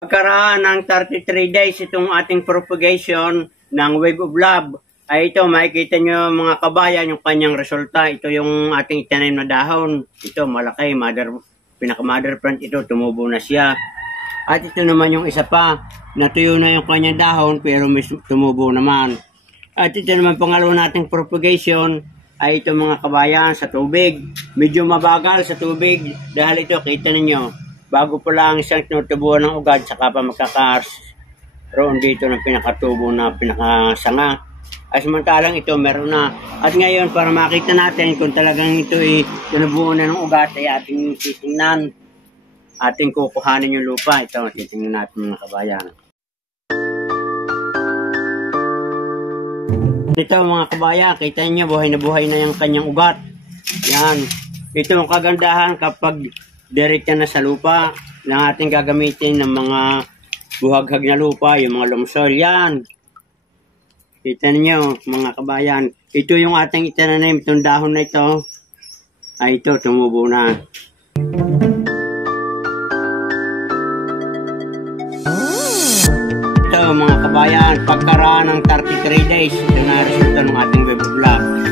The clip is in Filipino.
Pagkaraan ng 33 days itong ating propagation ng Wave of Love, ay ito makikita nyo mga kabayan yung kanyang resulta. Ito yung ating itanim na dahon. Ito malaki, pinaka-mother plant ito, tumubo na siya. At ito naman yung isa pa, natuyo na yung kanyang dahon pero may tumubo naman. At ito naman pangalawa nating propagation ay ito mga kabayan sa tubig. Medyo mabagal sa tubig dahil ito kita ninyo. Bago pa lang isang tinutubuan ng ugad, saka pa magkakaroon dito ng pinakatubo na pinakasanga. Ay samantalang ito meron na. At ngayon para makita natin kung talagang ito ay tinubuan na ng ugat ay ating titingnan. Ating kukuhanin yung lupa. Ito titingnan natin mga kabayan. Ito mga kabayan, kita niyo buhay na yung kanyang ugat. Yan. Ito ang kagandahan kapag diretso na sa lupa na ating gagamitin ng mga buhaghag na lupa, yung mga lungsol. Yan. Kita niyo mga kabayan. Ito yung ating itananim, itong dahon na ito. Ay ito, tumubo na. Ito mga kabayan, pagkaraan ng 33 days, ito na resulta ng ating Wave of Love.